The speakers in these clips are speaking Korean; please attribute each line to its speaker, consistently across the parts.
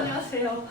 Speaker 1: 안녕하세요.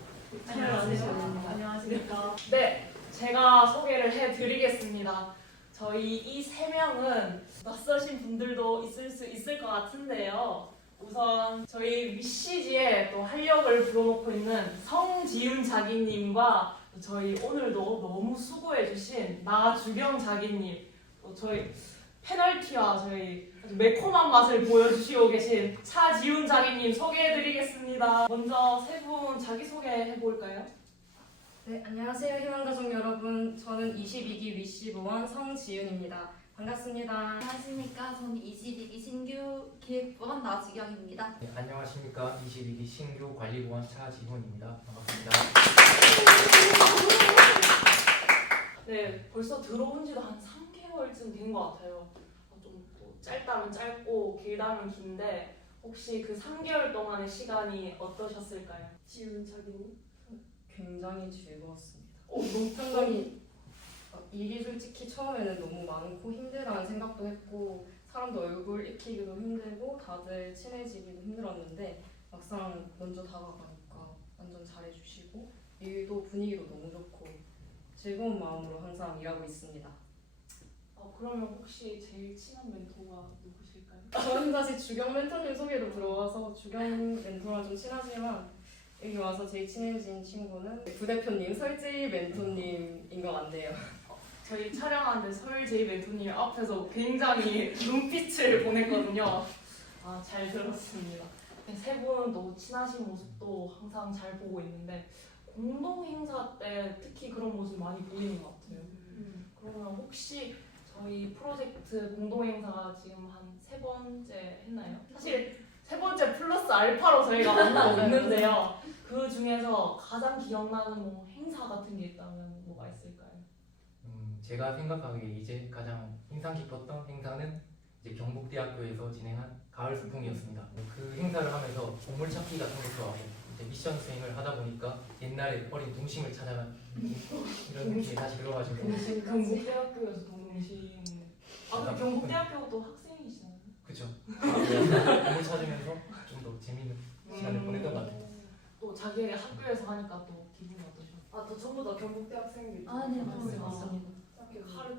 Speaker 1: 안녕하십니까. 네, 제가 소개를 해드리겠습니다. 저희 이 세 명은 낯서신 분들도 있을 수 있을 것 같은데요. 우선 저희 위시지에 또 활력을 불어넣고 있는 성지윤 자기님과 저희 오늘도 너무 수고해주신 나주경 자기님, 또 저희 페널티와 저희 아주 매콤한 맛을 보여주시고 계신 차지훈 자기님 소개해드리겠습니다. 먼저 세 분 자기소개 해볼까요?
Speaker 2: 네, 안녕하세요 희망가족 여러분. 저는 22기 위시부원 성지윤입니다. 반갑습니다.
Speaker 3: 안녕하십니까. 저는 22기 신규 기획부원 나주경입니다.
Speaker 4: 네, 안녕하십니까. 22기 신규 관리부원 차지훈입니다. 반갑습니다.
Speaker 1: 네, 벌써 들어온 지도 한 3개월쯤 된 것 같아요. 좀 짧다면 짧고 길다면 긴데 혹시 그 3개월 동안의 시간이 어떠셨을까요? 지훈 자기님?
Speaker 2: 굉장히 즐거웠습니다.
Speaker 1: 너무
Speaker 2: 상당히 일이 솔직히 처음에는 너무 많고 힘들다는 생각도 했고 사람도 얼굴 익히기도 힘들고 다들 친해지기도 힘들었는데 막상 먼저 다가가니까 완전 잘해주시고 일도 분위기도 너무 좋고 즐거운 마음으로 항상 일하고 있습니다.
Speaker 1: 그러면 혹시 제일 친한 멘토가 누구실까요?
Speaker 2: 저는 사실 주경 멘토님 소개로 들어와서 주경 멘토랑 좀 친하지만 여기 와서 제일 친해진 친구는 부대표님 설지 멘토님인 것 같네요.
Speaker 1: 저희 촬영하는데 서울제이 멘토님 앞에서 굉장히 눈빛을 보냈거든요. 잘 들었습니다. 세 분은 또 친하신 모습도 항상 잘 보고 있는데 공동 행사 때 특히 그런 모습 많이 보이는 것 같아요. 그러면 혹시 저희 프로젝트 공동 행사가 지금 한 3번째 했나요? 사실 3번째 플러스 알파로 저희가 만나고 있는데요. 그 중에서 가장 기억나는 뭐 행사 같은 게 있다면 뭐가 있을까요?
Speaker 4: 제가 생각하기에 이제 가장 인상 깊었던 행사는 이제 경북대학교에서 진행한 가을 소풍이었습니다. 그 행사를 하면서 보물찾기 같은 것도 하고 이제 미션 수행을 하다 보니까 옛날에 어린 동심을 찾아간 이런 느낌이 다시 들어가지고
Speaker 1: 경북대학교에서 동심. 그 경북대학교도 학생이시나요?
Speaker 4: 그쵸. 보물 찾으면서 좀 더 재밌는 시간을 보냈던 것 같아요.
Speaker 1: 또 자기의 학교에서 하니까 또 기분이 어떠셨어요? 또 전부 다 경북대 학생들.
Speaker 3: 네,
Speaker 1: 맞습니다.
Speaker 3: 맞습니다.
Speaker 1: 하루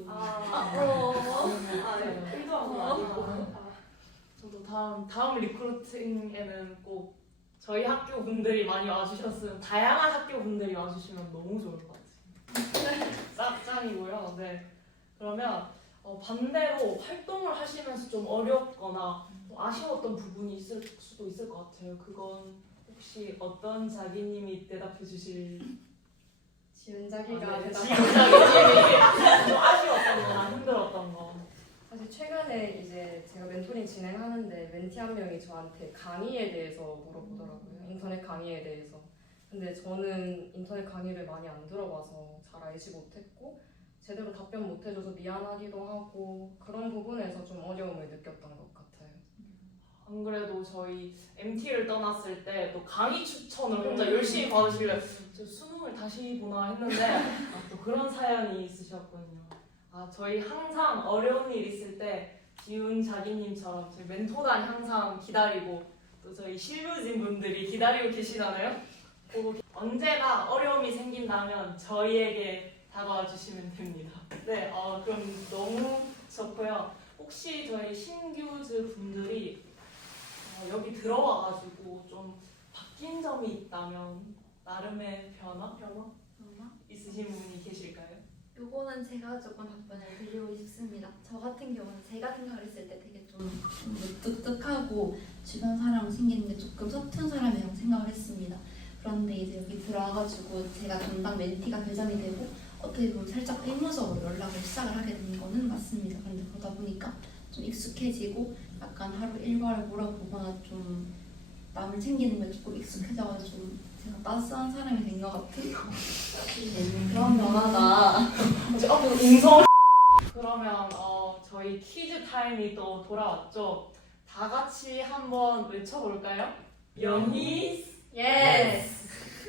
Speaker 3: 의도한 건
Speaker 1: 아니고. 저도 다음 리크루팅에는 꼭 저희 학교 분들이 많이 와주셨으면 다양한 학교 분들이 와주시면 너무 좋을 것 같아요. 짱이고요. 네. 그러면 반대로 활동을 하시면서 좀 어렵거나 또 아쉬웠던 부분이 있을 수도 있을 것 같아요. 그건 혹시 어떤 자기님이 대답해 주실?
Speaker 2: 지은 자기가
Speaker 1: 지금
Speaker 2: 대답.
Speaker 1: 자기님이 좀 아쉬웠던 거나 힘들었던 거.
Speaker 2: 사실 최근에 이제 제가 멘토링 진행하는데 멘티 한 명이 저한테 강의에 대해서 물어보더라고요. 인터넷 강의에 대해서. 근데 저는 인터넷 강의를 많이 안 들어봐서 잘 알지 못했고 제대로 답변 못 해줘서 미안하기도 하고 그런 부분에서 좀 어려움을 느꼈던 것 같아요.
Speaker 1: 안 그래도 저희 MT를 떠났을 때 또 강의 추천을 혼자 열심히 받으시길래 저 수능을 다시 보나 했는데 또 그런 사연이 있으셨군요. 저희 항상 어려운 일 있을 때 지훈 자기님처럼 저희 멘토단이 항상 기다리고 또 저희 실무진 분들이 기다리고 계시잖아요. 언제나 어려움이 생긴다면 저희에게 다가와 주시면 됩니다. 네, 그럼 너무 좋고요. 혹시 저희 신규즈 분들이 여기 들어와가지고 좀 바뀐 점이 있다면 나름의 변화 있으신 분이 계실까요?
Speaker 3: 요거는 제가 조금 답변을 드리고 싶습니다. 저 같은 경우는 제가 생각을 했을 때 되게 좀 무뚝뚝하고 주변 사람 생기는 게 조금 서툰 사람이라고 생각을 했습니다. 그런데 이제 여기 들어와가지고 제가 담당 멘티가 배정이 되고 어떻게 보면 살짝 의무적으로 연락을 시작을 하게 된 거는 맞습니다. 그런데 그러다 보니까 좀 익숙해지고 약간 하루 일과를 물어보거나 좀 남을 챙기는 게 조금 익숙해져가지고 좀 제가 따스한 사람이 된 것 같은 그런 변화다.
Speaker 1: 음성. 그러면 저희 퀴즈 타임이 또 돌아왔죠. 다 같이 한번 외쳐볼까요? 연희
Speaker 3: 예스.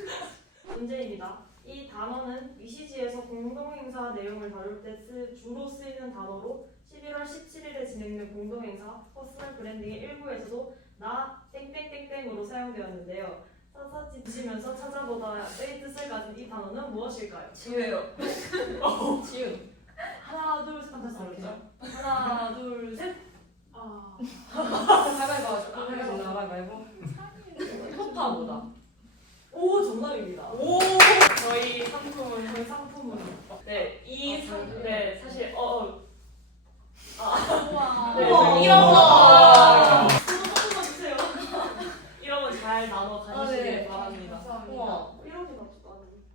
Speaker 5: 문제입니다. 이 단어는 위시지에서 공동행사 내용을 다룰 때 주로 쓰이는 단어로 11월 17일에 진행된 공동행사 퍼스널 브랜딩의 일부에서도 나 땡땡땡땡으로 사용되었는데요. 샅샅이 드시면서 찾아보다의 뜻을 가진 이 단어는 무엇일까요?
Speaker 1: 지우예요.
Speaker 2: 지우.
Speaker 5: 하나 둘셋 하셨죠? 하나 둘셋
Speaker 2: 가위바위보 가위바위보. 토파보다.
Speaker 5: 오 정답입니다.
Speaker 1: 오, 저희 상품은 네, 네, 사실 네,
Speaker 5: 우와.
Speaker 1: 이런 거
Speaker 5: 조금만 주세요.
Speaker 1: 이런 거 잘 나눠 가시길
Speaker 2: 네.
Speaker 1: 바랍니다.
Speaker 2: 감사합니다.
Speaker 1: 우와.
Speaker 5: 이렇게 놔두도 안 돼.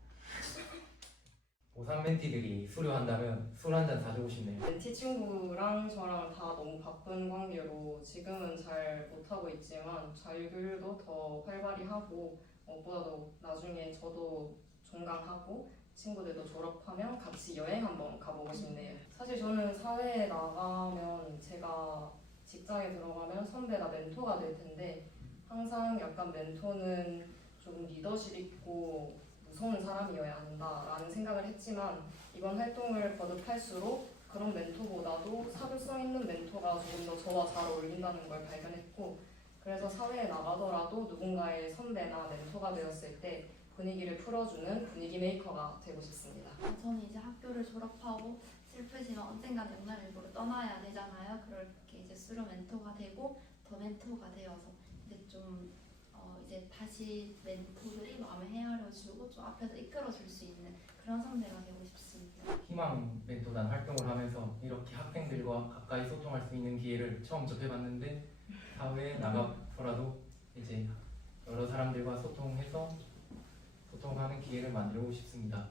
Speaker 4: 고3 멘티들이 수료한다면 술 한 잔 사주고 싶네요.
Speaker 2: 멘티 친구랑 저랑 다 너무 바쁜 관계로 지금은 잘 못하고 있지만 자율교류도 더 활발히 하고 무엇보다도 나중에 저도 종강하고 친구들도 졸업하면 같이 여행 한번 가보고 싶네요. 사실 저는 사회에 나가면 제가 직장에 들어가면 선배나 멘토가 될 텐데 항상 약간 멘토는 조금 리더십 있고 무서운 사람이어야 한다라는 생각을 했지만 이번 활동을 거듭할수록 그런 멘토보다도 사교성 있는 멘토가 조금 더 저와 잘 어울린다는 걸 발견했고 그래서 사회에 나가더라도 누군가의 선배나 멘토가 되었을 때 분위기를 풀어주는 분위기 메이커가 되고 싶습니다.
Speaker 3: 저는 이제 학교를 졸업하고 슬프지만 언젠가 영남일보로 떠나야 되잖아요. 그렇게 이제 수료 멘토가 되고 더 멘토가 되어서 이제 좀 이제 다시 멘토들이 마음을 헤아려주고 좀 앞에서 이끌어줄 수 있는 그런 선배가 되고 싶습니다.
Speaker 4: 희망 멘토단 활동을 하면서 이렇게 학생들과 가까이 소통할 수 있는 기회를 처음 접해봤는데 사회에 나가서라도 이제 여러 사람들과 소통하는 기회를 만들고 싶습니다.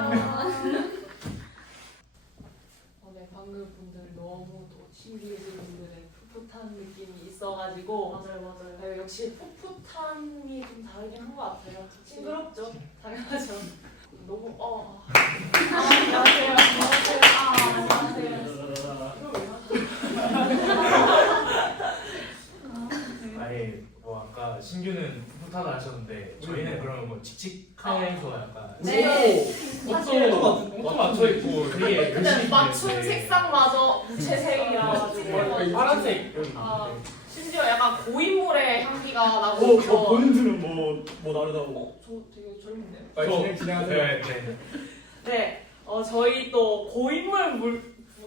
Speaker 1: 네, 방금 분들 너무 또 신비해진 분들의 풋풋한 느낌이 있어가지고
Speaker 5: 맞아요.
Speaker 1: 네, 역시 풋풋함이 좀 다르긴 한 것 같아요. 싱그럽죠? 당연하죠. 너무 안녕하세요. 안녕하세요. 이거 왜
Speaker 6: 아예 뭐 아까 신규는 풋풋하다 하셨는데 저희는 그러면 뭐 칙칙하면서 약간
Speaker 2: 네.
Speaker 6: 옷도 맞춰 입고 되게
Speaker 1: 근데
Speaker 6: 열심히
Speaker 1: 맞춤
Speaker 6: 입는데
Speaker 1: 색상마저 무채색이라
Speaker 6: 여기 파란색 여기
Speaker 1: 아.
Speaker 6: 있는데
Speaker 1: 심지어 약간 고인물의 향기가 나고
Speaker 7: 저
Speaker 1: 있어.
Speaker 7: 보는 줄은 뭐 다르다고.
Speaker 1: 저 되게 젊은데요?
Speaker 7: 빨리 진행하세요.
Speaker 6: 네.
Speaker 1: 네, 저희 또 고인물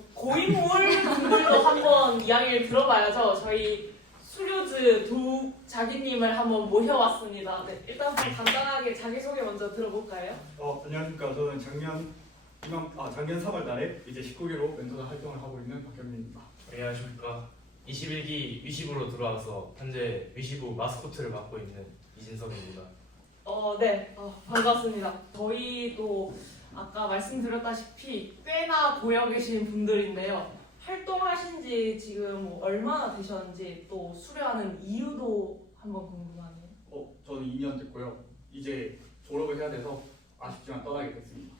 Speaker 1: 분들도 한번 이야기를 들어봐야죠. 저희 수료즈 두 자기님을 한번 모셔왔습니다. 네, 일단 좀 간단하게 자기소개 먼저 들어볼까요?
Speaker 7: 안녕하십니까. 저는 작년 3월 달에 이제 19기로 멘토 활동을 하고 있는 박경민입니다.
Speaker 6: 안녕하십니까. 21기 위시부로 들어와서 현재 위시부 마스코트를 맡고 있는 이진석입니다.
Speaker 1: 네, 반갑습니다. 저희도 아까 말씀드렸다시피 꽤나 고여 계신 분들인데요. 활동하신 지 지금 뭐 얼마나 되셨는지 또 수료하는 이유도 한번 궁금하네요.
Speaker 7: 저는 2년 됐고요. 이제 졸업을 해야 돼서 아쉽지만 떠나게 됐습니다.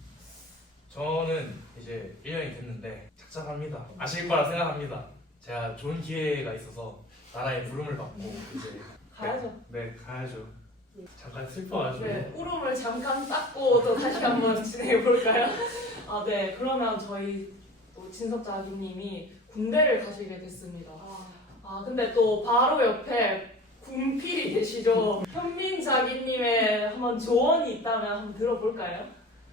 Speaker 6: 저는 이제 1년이 됐는데 착잡합니다. 아실 거라 생각합니다. 제가 좋은 기회가 있어서 나라의 부름을 받고 이제
Speaker 1: 가야죠.
Speaker 6: 네 가야죠. 잠깐 슬퍼가지고
Speaker 1: 네, 울음을 잠깐 닦고 또 다시 한번 진행해 볼까요? 네, 그러면 저희 또 진석 자기님이 군대를 가시게 됐습니다. 근데 또 바로 옆에 군필이 계시죠. 현민 자기님의 한번 조언이 있다면 한번 들어볼까요?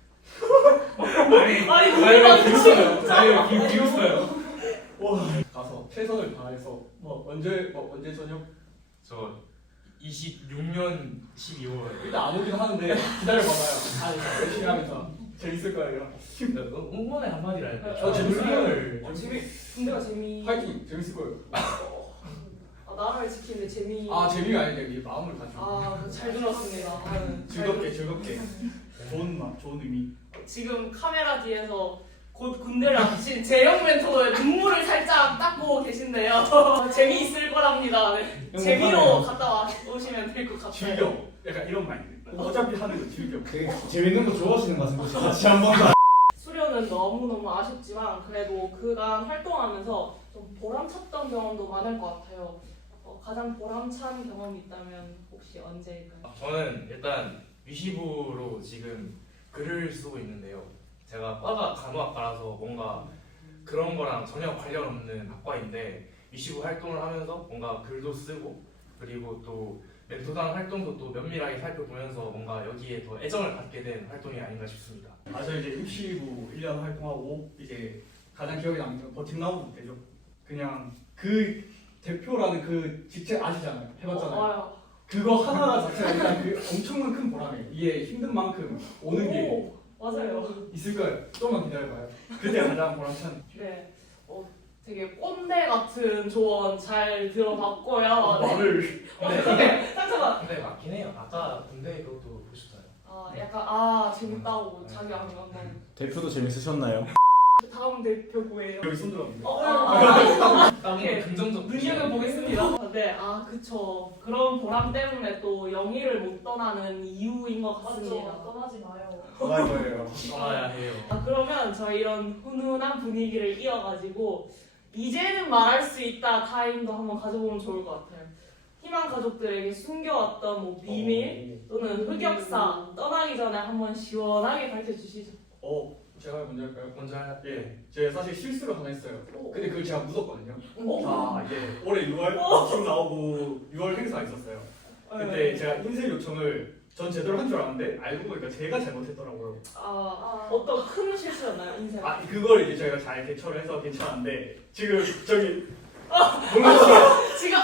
Speaker 1: 아니, 눈이
Speaker 6: 비웃어요. 비웃어요.
Speaker 7: 가서 최선을 다해서 언제 저녁
Speaker 6: 저 26년 12월
Speaker 7: 일단 안 오긴 하는데 기다려봐봐요. 열심히 하면서 재밌을 거예요.
Speaker 6: 응원의 한마디를 할때
Speaker 7: 재밌어요.
Speaker 1: 군대가
Speaker 7: 파이팅 재밌을 거예요.
Speaker 1: 나라를 지키는데
Speaker 7: 재미가 아닌데 이 마음을 가지고
Speaker 1: 잘 들었습니다.
Speaker 7: 즐겁게 좋은 의미.
Speaker 1: 지금 카메라 뒤에서 곧 군대를 앞두신 재영 멘토의 눈물을 살짝 닦고 계신데요. 재미있을 거랍니다. 네. 재미로 갔다 오시면 될 것 같아요.
Speaker 7: 즐겨. 약간 이런 마인드. 어차피 하는 거 즐겨.
Speaker 8: 재밌는 거 좋아하시는 것 같은데 같이 한번 더.
Speaker 1: 수료는 너무너무 아쉽지만 그래도 그간 활동하면서 좀 보람찼던 경험도 많을 것 같아요. 가장 보람찬 경험이 있다면 혹시 언제일까요?
Speaker 6: 저는 일단 위시부로 지금 글을 쓰고 있는데요. 제가 과가 간호학과라서 뭔가 그런 거랑 전혀 관련 없는 학과인데 위시부 활동을 하면서 뭔가 글도 쓰고 그리고 또 멘토당 활동도 또 면밀하게 살펴보면서 뭔가 여기에 더 애정을 갖게 된 활동이 아닌가 싶습니다.
Speaker 7: 저 이제 입시부 1년 활동하고 이제 가장 기억에 남는 건 버팀나무 대죠. 그냥 그 대표라는 그 직책 아시잖아요. 해봤잖아요. 그거 하나 자체가 일단 그 엄청난 큰 보람이에요. 이게 힘든 만큼 오는 게
Speaker 1: 오, 맞아요.
Speaker 7: 있을 거예요. 조금만 기다려봐요. 그때 가장 보람찬.
Speaker 1: 네. 되게 꼰대 같은 조언 잘 들어봤고요. 네.
Speaker 7: 말을
Speaker 6: 근데,
Speaker 1: 잠깐만.
Speaker 6: 근데 맞긴 해요. 아까 군대 그것도 보셨잖아요.
Speaker 1: 약간 재밌다고 자기 안 가고.
Speaker 8: 대표도 재밌으셨나요?
Speaker 1: 다음 대표고예요.
Speaker 7: 여기 손 들어갑니다.
Speaker 6: 다음은
Speaker 1: 예.
Speaker 6: 긍정적
Speaker 1: 능력을 보겠습니다. 네, 그쵸. 그런 보람 때문에 또 영희를 못 떠나는 이유인 것 같습니다.
Speaker 5: 떠나지 마요.
Speaker 7: 전화할 거예요.
Speaker 6: 떠나야 해요.
Speaker 1: 그러면 저희 이런 훈훈한 분위기를 이어가지고 이제는 말할 수 있다 타임도 한번 가져보면 좋을 것 같아요. 희망 가족들에게 숨겨왔던 뭐 비밀 또는 흑역사 떠나기 전에 한번 시원하게 밝혀주시죠.
Speaker 7: 제가 먼저 할까요?
Speaker 6: 먼저 할
Speaker 7: 예, 제가 사실 실수를 하나 했어요. 근데 그걸 제가 묻었거든요. 이제 올해 6월 팀 나오고 6월 행사가 있었어요. 근데 제가 인쇄 요청을 전 제대로 한 줄 알았는데 알고 보니까 제가 잘못했더라고요.
Speaker 1: 어떤 큰 실수였나요, 인생?
Speaker 7: 그걸 이제 저희가 잘 대처를 해서 괜찮은데 지금 저기 놀라시죠?
Speaker 1: 지금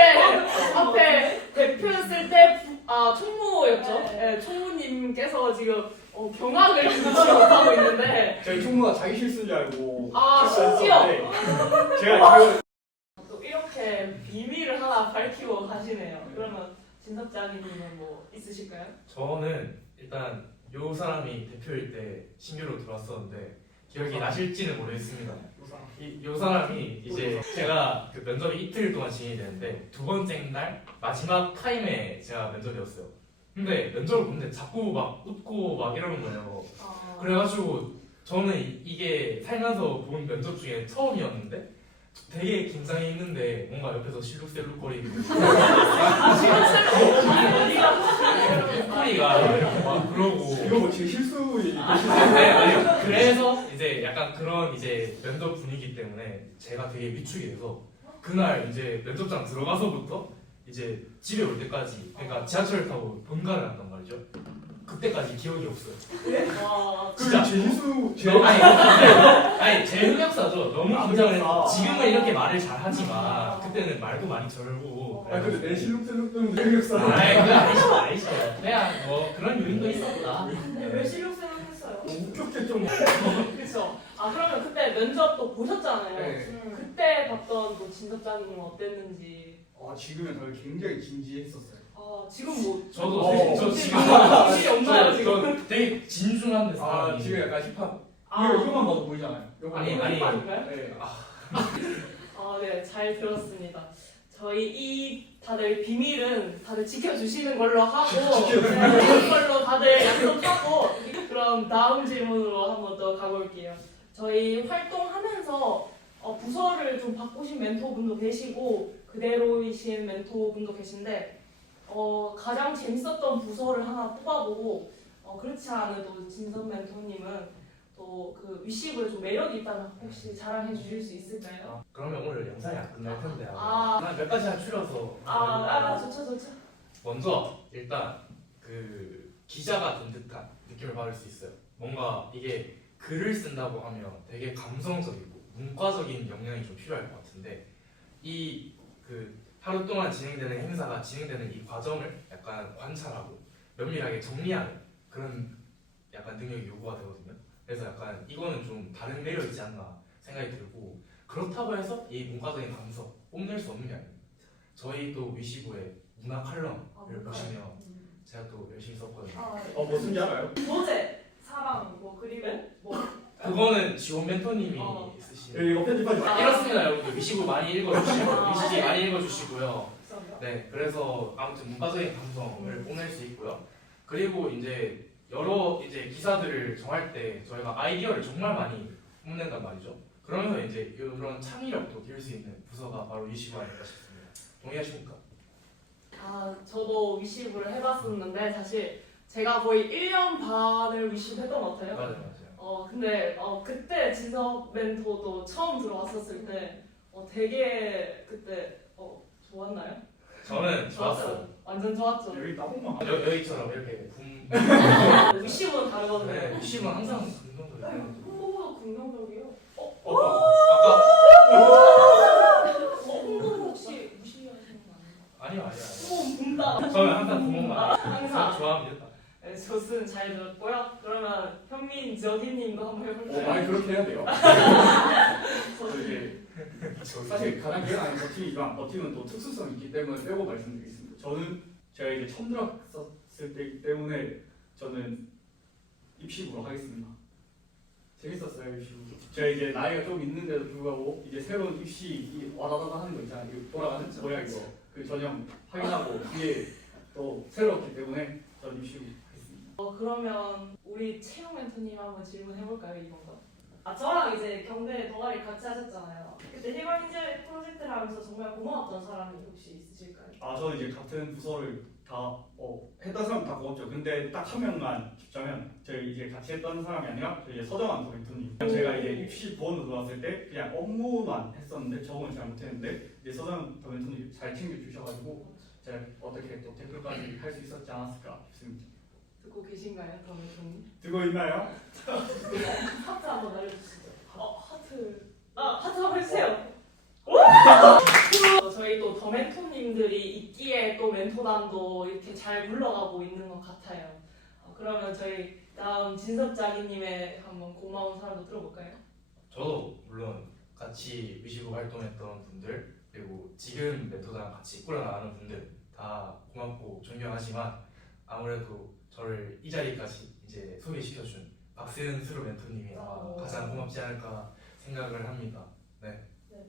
Speaker 1: 앞에 대표였을 때 총무였죠? 네, 총무님께서 지금 경악을 금치 못하고 있는데
Speaker 7: 저희 총무가 자기 실수인 줄 알고
Speaker 1: 심지어
Speaker 7: 제가 이거
Speaker 1: 또 이렇게 비밀을 하나 밝히고 가시네요. 그러면 진섭장님은 뭐 있으실까요?
Speaker 6: 저는 일단 요 사람이 대표일 때 신규로 들어왔었는데 기억이 나실지는 모르겠습니다. 요 사람이 이제 제가 그 면접이 이틀 동안 진행이 되는데 두 번째 날 마지막 타임에 제가 면접이었어요. 근데 면접을 보는데 자꾸 막 웃고 막 이러는 거예요. 그래가지고 저는 이게 살면서 본 면접 중에 처음이었는데 되게 긴장해 있는데 뭔가 옆에서 실룩셀룩거리고 소리가 이렇게 막 그러고
Speaker 7: 이거 뭐 제 실수
Speaker 6: 네, 아니요. 그래서 이제 약간 그런 이제 면접 분위기 때문에 제가 되게 위축이 돼서 그날 이제 면접장 들어가서부터 이제 집에 올 때까지 그러니까 지하철을 타고 본가를 갔단 말이죠. 그때까지 기억이 없어요.
Speaker 7: 진짜 제 실수
Speaker 6: 아니 제 흑역사죠. 너무 긴장을 해서
Speaker 7: 흑역사.
Speaker 6: 지금은 이렇게 말을 잘 하지만 그때는 말도 많이 절고.
Speaker 7: 근데 내 실룩셀룩 때문에 흑역사
Speaker 6: 그거 아니죠. 그냥 뭐 그런 요인도 있었다.
Speaker 5: 왜 실력생활 했어요?
Speaker 7: 웃겼게 좀
Speaker 1: 그렇죠. 그러면 그때 면접도 보셨잖아요.
Speaker 7: 네.
Speaker 1: 그때 봤던 또 진섭장님은 어땠는지.
Speaker 7: 지금은 저희 굉장히 진지했었어요.
Speaker 1: 지금 뭐
Speaker 6: 저도 저 지금
Speaker 1: 정신이 없나요 지금?
Speaker 6: 저 되게 진중한데 사람이.
Speaker 7: 지금 약간 힙합
Speaker 1: 아.
Speaker 7: 이거만 봐도 보이잖아요.
Speaker 6: 아니.
Speaker 1: 아닌가요?
Speaker 7: 네.
Speaker 1: 네, 잘 들었습니다. 저희 다들 비밀은 다들 지켜주시는 걸로 하고 그런 걸로 다들 약속하고 그럼 다음 질문으로 한번 더 가볼게요. 저희 활동하면서 부서를 좀 바꾸신 멘토분도 계시고 그대로이신 멘토분도 계신데 가장 재밌었던 부서를 하나 뽑아보고 그렇지 않아도 진선 멘토님은 또 그 위시부에 좀 매력이 있다면 혹시 자랑해 주실 수 있을까요?
Speaker 6: 그러면 오늘 영상이 안 끝날 텐데
Speaker 1: 아.
Speaker 6: 난 몇 가지 추려서
Speaker 1: 좋죠.
Speaker 6: 먼저 일단 그 기자가 된 듯한 느낌을 받을 수 있어요. 뭔가 이게 글을 쓴다고 하면 되게 감성적이고 문과적인 역량이 좀 필요할 것 같은데 이 그 하루 동안 진행되는 행사가 진행되는 이 과정을 약간 관찰하고 면밀하게 정리하는 그런 약간 능력이 요구가 되거든요. 그래서 약간 이거는 좀 다른 매력이지 않나 생각이 들고 그렇다고 해서 이 문과적인 감성 뽐낼 수 없는 게 아닙니다. 저희 또 위시부의 문화 칼럼을 보시면 제가 또 열심히 썼거든요.
Speaker 7: 무슨지 알아요?
Speaker 5: 소재, 사랑, 그리고
Speaker 6: 그거는 지원 멘토님이 쓰신
Speaker 7: 이거 편집하지 마.
Speaker 6: 이렇습니다 여러분들. 위시부 많이 읽어주시고 위시지 많이 읽어주시고요. 네, 그래서 아무튼 문과적인 감성을 뽐낼 수 있고요. 그리고 이제 여러 이제 기사들을 정할 때 저희가 아이디어를 정말 많이 뽐낸단 말이죠. 그러면서 이제 이런 창의력도 기를 수 있는 부서가 바로 위시부 아닐까 싶습니다. 동의하십니까?
Speaker 1: 저도 위시부를 해봤었는데 사실 제가 거의 1년 반을 위시부 했던 것 같아요.
Speaker 6: 맞아요.
Speaker 1: 근데 그때 진섭 멘토도 처음 들어왔었을 때 되게 그때 좋았나요?
Speaker 6: 저는 좋았어요.
Speaker 1: 완전 좋았죠.
Speaker 7: 여기 따봉만.
Speaker 6: 여기처럼 이렇게 붐.
Speaker 1: 위시보는 다르거든요.
Speaker 6: 네, 유심은 항상 긍정적이에요.
Speaker 5: 홍보보다 긍정적이에요.
Speaker 6: 아까
Speaker 1: 홍보는 혹시 무시하시는 거 아니에요?
Speaker 6: 아니요.
Speaker 1: 홍보 붕다.
Speaker 6: 저는 항상 부모가
Speaker 1: 항상.
Speaker 6: 좋아합니다.
Speaker 1: 네, 조스는 잘 들었고요. 그러면 현민 저디님도 한번 해볼까요?
Speaker 7: 많이 그렇게 해야 돼요. 이게 사실 가장 기억나는 버팀은 또 특수성이 있기 때문에 빼고 말씀드리겠습니다. 저는 제가 이제 처음 들어갔을 때이기 때문에 저는 입시부로 하겠습니다. 재밌었어요 입시부. 제가 이제 나이가 좀 있는데도 불구하고 이제 새로운 입시 와다다다 하는 거 있잖아요. 이거 돌아가는 뭐야 이거 그 전형 확인하고 뒤에 또 새로웠기 때문에 저는 입시부 하겠습니다.
Speaker 1: 그러면 우리 채용 멘토님 한번 질문해볼까요 이번 거?
Speaker 5: 저랑 이제 경대 동아리 같이 하셨잖아요. 그때 희망인재 프로젝트를 하면서 정말 고마웠던 사람이 혹시 있으실까요?
Speaker 7: 저는 이제 같은 부서를 다 했던 사람 다 고맙죠. 근데 딱 한 명만 짚자면 저희 이제 같이 했던 사람이 아니라 저희 이제 서정환 도멘토님. 제가 이제 입시 보원으로 들어왔을 때 그냥 업무만 했었는데 적응을 잘 못했는데 이제 서정환 도멘토님 잘 챙겨주셔가지고 제가 어떻게 또 댓글까지 할 수 있었지 않았을까 싶습니다.
Speaker 1: 듣고 계신가요, 더 멘토님?
Speaker 7: 듣고 있나요?
Speaker 5: 하트 한번 날려주시죠.
Speaker 1: 하트.
Speaker 5: 하트 한번 해주세요.
Speaker 1: 저희 또 더 멘토님들이 있기에 또 멘토단도 이렇게 잘 굴러가고 있는 것 같아요. 그러면 저희 다음 진섭자기님의 한번 고마운 사람도 들어볼까요?
Speaker 6: 저도 물론 같이 위시부 활동했던 분들 그리고 지금 멘토랑 같이 꾸려나가는 분들 다 고맙고 존경하지만 아무래도 저를 이 자리까지 이제 소개시켜준 박세은 멘토님이 아마 가장 고맙지 않을까 생각을 합니다.
Speaker 1: 네.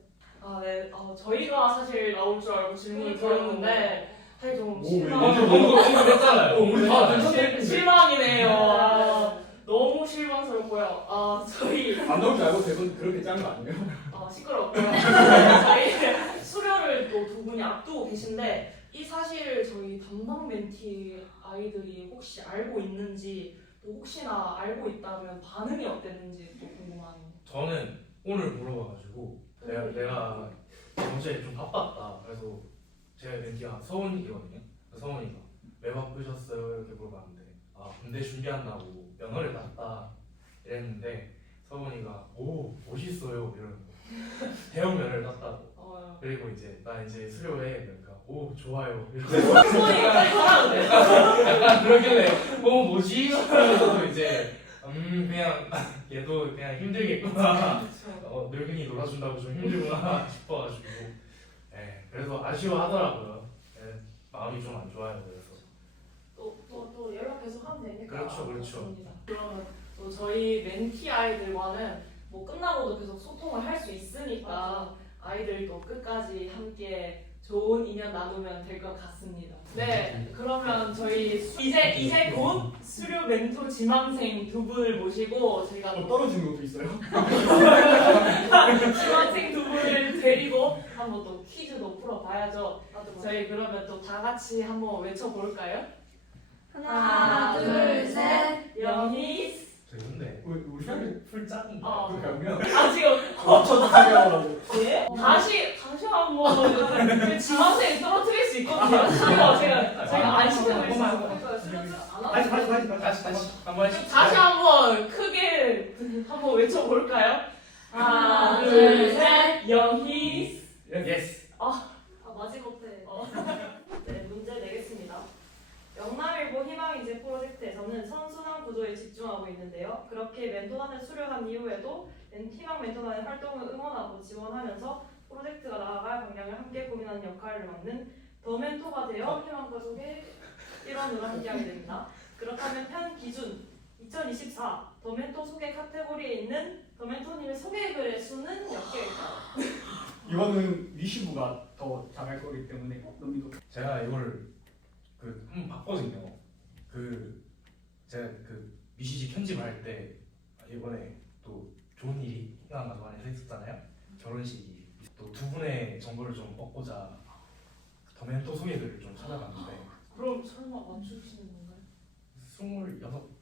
Speaker 1: 저희가 사실 나올 줄 알고 질문을 드렸는데 사실 좀
Speaker 6: 너무 친근했잖아요.
Speaker 7: 우리 다 괜찮네.
Speaker 1: 실망이네요. 너무 실망스럽고요. 저희
Speaker 7: 안 나올 줄 알고 대본 그렇게 짠 거 아니에요?
Speaker 1: 시끄럽고요. 저희 수료를 또 두 분이 앞두고 계신데 이 사실을 저희 담당 멘티 아이들이 혹시 알고 있는지 또 혹시나 알고 있다면 반응이 어땠는지 또 궁금하네요.
Speaker 6: 저는 오늘 물어봐가지고 내가 경주에 좀 바빴다. 그래서 제 멘티가 서원이거든요. 서원이가 왜 바쁘셨어요? 이렇게 물어봤는데 군대 준비한다고 면허를 땄다 이랬는데 서원이가 오 멋있어요 이러는 거. 대형 면허를 땄다고. 그리고 이제 나 이제 수료해 그러니까 오 좋아요.
Speaker 1: 소원이가 빨리 가라는데.
Speaker 6: 약간 그러길래 뭐지? 하면서도 이제 그냥 얘도 그냥 힘들겠구나. 늙은이 놀아준다고 좀 힘들구나 싶어가지고 그래서 아쉬워하더라고요. 마음이 좀 안 좋아요. 그래서
Speaker 5: 또 연락 계속 하면 되니까.
Speaker 6: 그렇죠.
Speaker 1: 맞습니다. 그러면 또 저희 멘티 아이들과는 뭐 끝나고도 계속 소통을 할 수 있으니까 아이들도 끝까지 함께 좋은 인연 나누면 될 것 같습니다. 네, 그러면 저희 이제 곧 수료 멘토 지망생 두 분을 모시고 저희가 또
Speaker 7: 떨어지는 것도 있어요?
Speaker 1: 지망생 두 분을 데리고 한번 또 퀴즈도 풀어봐야죠. 저희 그러면 또 다 같이 한번 외쳐볼까요?
Speaker 3: 하나, 둘, 셋.
Speaker 1: 영희.
Speaker 6: 근데
Speaker 7: 우리 사람이
Speaker 6: 풀 짠데.
Speaker 7: 그러면
Speaker 1: 지금
Speaker 7: 저도 하려고.
Speaker 1: 다시 한번 그 지망생 떨어뜨릴 수 있거든요. 제가 안 시켜드리겠습니다.
Speaker 6: 다시 한번 해주세요.
Speaker 1: 다시 한번 크게 한번 외쳐볼까요? 하나,
Speaker 3: 둘,
Speaker 1: 둘,
Speaker 3: 셋.
Speaker 1: 셋. 영희.
Speaker 6: 예스.
Speaker 5: 마지못해. 네, 문제 내겠습니다. 영남일보 희망인재 프로젝트에서는 선순환 구조에 집중하고 있는데요. 그렇게 멘토단을 수료한 이후에도 희망 멘토단의 활동을 응원하고 지원하면서 프로젝트가 나아갈 방향을 함께 고민하는 역할을 맡는 더 멘토가 되어 희망 가족의 일원으로 함께하게 됩니다. 그렇다면 현 기준 2024 더 멘토 소개 카테고리에 있는 더 멘토님의 소개 글의 수는 몇 개일까요?
Speaker 7: 이거는 위시부가 더 잘할 거기 때문에 너무
Speaker 6: 제가 이걸 한번 봤거든요. 제가 미시지 편집을 할 때 이번에 또 좋은 일이 희망 가족 안에서 있었잖아요. 결혼식이 또 두 분의 정보를 좀 얻고자 더 멘토 소개글을 좀 찾아봤는데
Speaker 1: 그럼 설마 맞추시는 건가요?
Speaker 6: 26.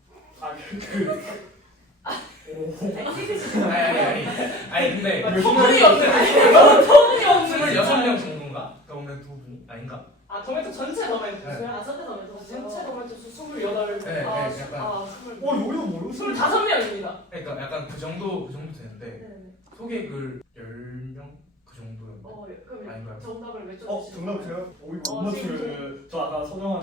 Speaker 6: 아니 근데
Speaker 1: 터무니없는
Speaker 6: 26명 정도인가? 더 멘토 분이 아닌가?
Speaker 1: 아 더멘토 전체 더멘토
Speaker 6: 네.
Speaker 1: 수요? 아 전체 더멘토 전체 더멘토 수 28.
Speaker 6: 네,
Speaker 1: 아,
Speaker 6: 네, 약간.
Speaker 7: 여기도 모르고
Speaker 1: 25명입니다.
Speaker 6: 그러니까 약간 그 정도 되는데
Speaker 1: 네.
Speaker 6: 소개글 10명 그 정도였는데
Speaker 1: 그럼
Speaker 6: 아닌가요?
Speaker 1: 정답을 외쳐주시죠.
Speaker 7: 정답 제가 못
Speaker 1: 지금
Speaker 7: 맞추면 저 아까 서정한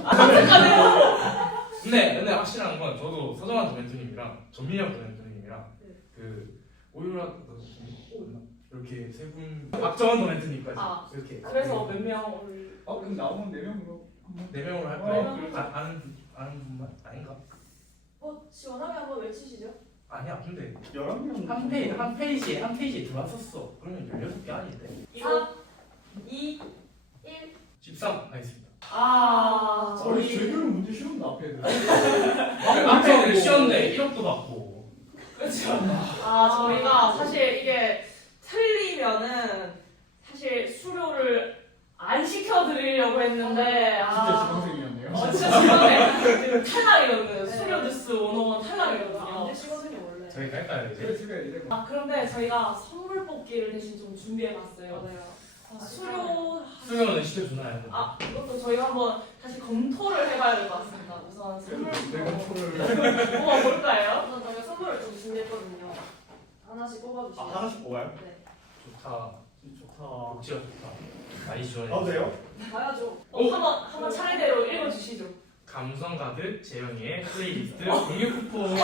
Speaker 6: 근데 확실한 건 저도 서정환 도멘토님이랑 전민혁 도멘토님이랑
Speaker 1: 네.
Speaker 6: 그 오유라 이렇게 세 분 박정원 도멘토님까지
Speaker 1: 아,
Speaker 6: 이렇게
Speaker 1: 그래서 몇 명을
Speaker 7: 그럼 나오면 4명으로
Speaker 6: 네 명으로 할까요?
Speaker 1: 네 명.
Speaker 6: 아는 분만 아닌가?
Speaker 5: 시원하게 한번 외치시죠.
Speaker 6: 아니야 근데
Speaker 7: 11명
Speaker 6: 한 페이지에 들어왔었어. 그러면 16개 아닌데?
Speaker 1: 3, 2, 1.
Speaker 6: 13 하겠습니다.
Speaker 1: 아,
Speaker 7: 저희
Speaker 1: 저희
Speaker 7: 제대로 문제 쉬운데 앞에 애들
Speaker 6: 앞에는 쉬었는데 1억도 받고
Speaker 1: 그렇죠. 아, 저희가 사실 이게 틀리면은 사실 수료를 안 시켜드리려고 했는데
Speaker 7: 진짜 지방생이었네요
Speaker 1: 진짜 지금에 탈락이거든요. 수료 뉴스 101
Speaker 5: 안
Speaker 1: 탈락이거든요.
Speaker 5: 되시거든요 원래.
Speaker 6: 저희 갈까요 이제?
Speaker 7: 그래 집에 이제
Speaker 1: 아, 그런데 저희가 선물 뽑기를 대신 좀 준비해봤어요.
Speaker 5: 맞아요.
Speaker 6: 수료는 시켜주나요?
Speaker 1: 아, 이것도 저희가 한번 다시 검토를 해봐야 될 것 같습니다. 우선 선물
Speaker 7: 내가 초를
Speaker 1: 뽑아볼까요?
Speaker 5: 우선 저희가 선물을 좀 준비했거든요. 하나씩 뽑아주시죠.
Speaker 7: 하나씩 뽑아요?
Speaker 5: 네.
Speaker 6: 좋다.
Speaker 7: 좋다
Speaker 6: 복지가 좋다. 많이 지원해.
Speaker 7: 가도 돼요?
Speaker 5: 봐야죠.
Speaker 1: 한번 차례대로 읽어주시죠.
Speaker 6: 감성 가득 재영이의 플레이리스트 공유 쿠폰.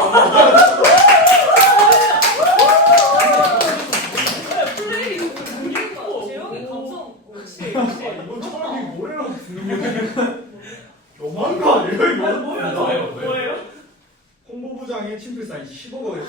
Speaker 1: 플레이리스트 공유고
Speaker 5: 재영이 감성.
Speaker 1: 역시
Speaker 7: 이거 처음에 노래라고 듣는 건데 너무한 거 아니에요 이거?
Speaker 1: 뭐예요?
Speaker 7: 홍보부장의 침필 사인 10억 원에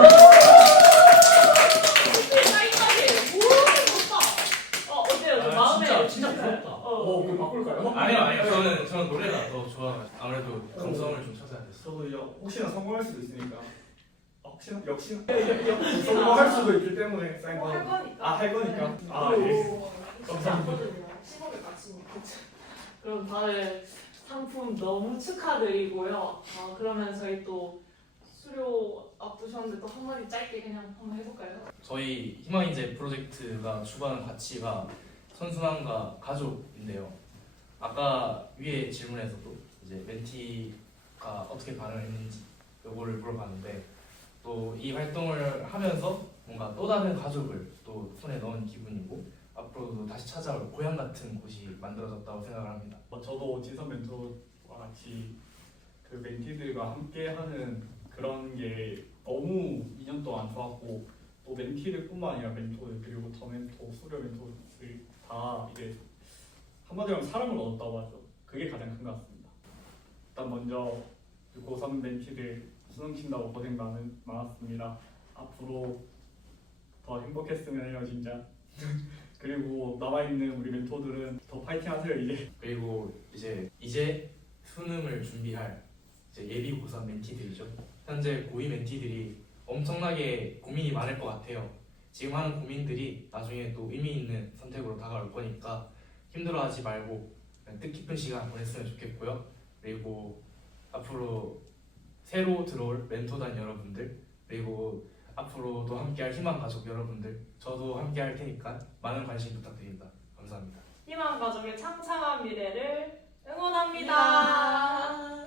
Speaker 1: 사인까지. 오, 좋다. 어때요? 좀 마음에
Speaker 6: 진짜 부럽다.
Speaker 7: 그럼 바꿀까요?
Speaker 6: 아니요. 저는 노래가 더 좋아. 아무래도 감성을 좀 찾아야 됐어.
Speaker 7: 저도 이제 혹시나 성공할 수도 있으니까 혹시나 역시나
Speaker 1: 역시나.
Speaker 7: 성공할 수도 있기 때문에 사인
Speaker 5: 할
Speaker 7: 받아
Speaker 5: 거니까.
Speaker 7: 할 거니까 감사합니다
Speaker 5: 10억을 맞추니까.
Speaker 1: 그럼 다들 상품 너무 축하드리고요. 그러면 저희 또 수료 앞두셨는데 또 한마디 짧게 그냥 한번 해볼까요?
Speaker 6: 저희 희망인재 프로젝트가 추구하는 가치가 선순환과 가족인데요. 아까 위에 질문에서도 이제 멘티가 어떻게 반응을 했는지 요거를 물어봤는데 또 이 활동을 하면서 뭔가 또 다른 가족을 또 손에 넣은 기분이고 앞으로도 다시 찾아올 고향 같은 곳이 만들어졌다고 생각을 합니다.
Speaker 7: 저도 진선 멘토와 같이 그 멘티들과 함께하는 그런 게 너무 2년 동안 좋았고 또 멘티들뿐만 아니라 멘토들 그리고 더 멘토, 수료 멘토들 다 이게 한마디로 하면 사랑을 얻었다고 하죠. 그게 가장 큰 것 같습니다. 일단 먼저 고3 멘티들 수능 친다고 고생 많았습니다. 앞으로 더 행복했으면 해요 진짜. 그리고 남아있는 우리 멘토들은 더 파이팅 하세요 이제.
Speaker 6: 그리고 이제 수능을 준비할 이제 예비 고3 멘티들이죠. 현재 고2 멘티들이 엄청나게 고민이 많을 것 같아요. 지금 하는 고민들이 나중에 또 의미 있는 선택으로 다가올 거니까 힘들어하지 말고 그냥 뜻깊은 시간 보냈으면 좋겠고요. 그리고 앞으로 새로 들어올 멘토단 여러분들 그리고 앞으로도 함께할 희망 가족 여러분들 저도 함께할 테니까 많은 관심 부탁드립니다. 감사합니다.
Speaker 1: 희망 가족의 창창한 미래를 응원합니다.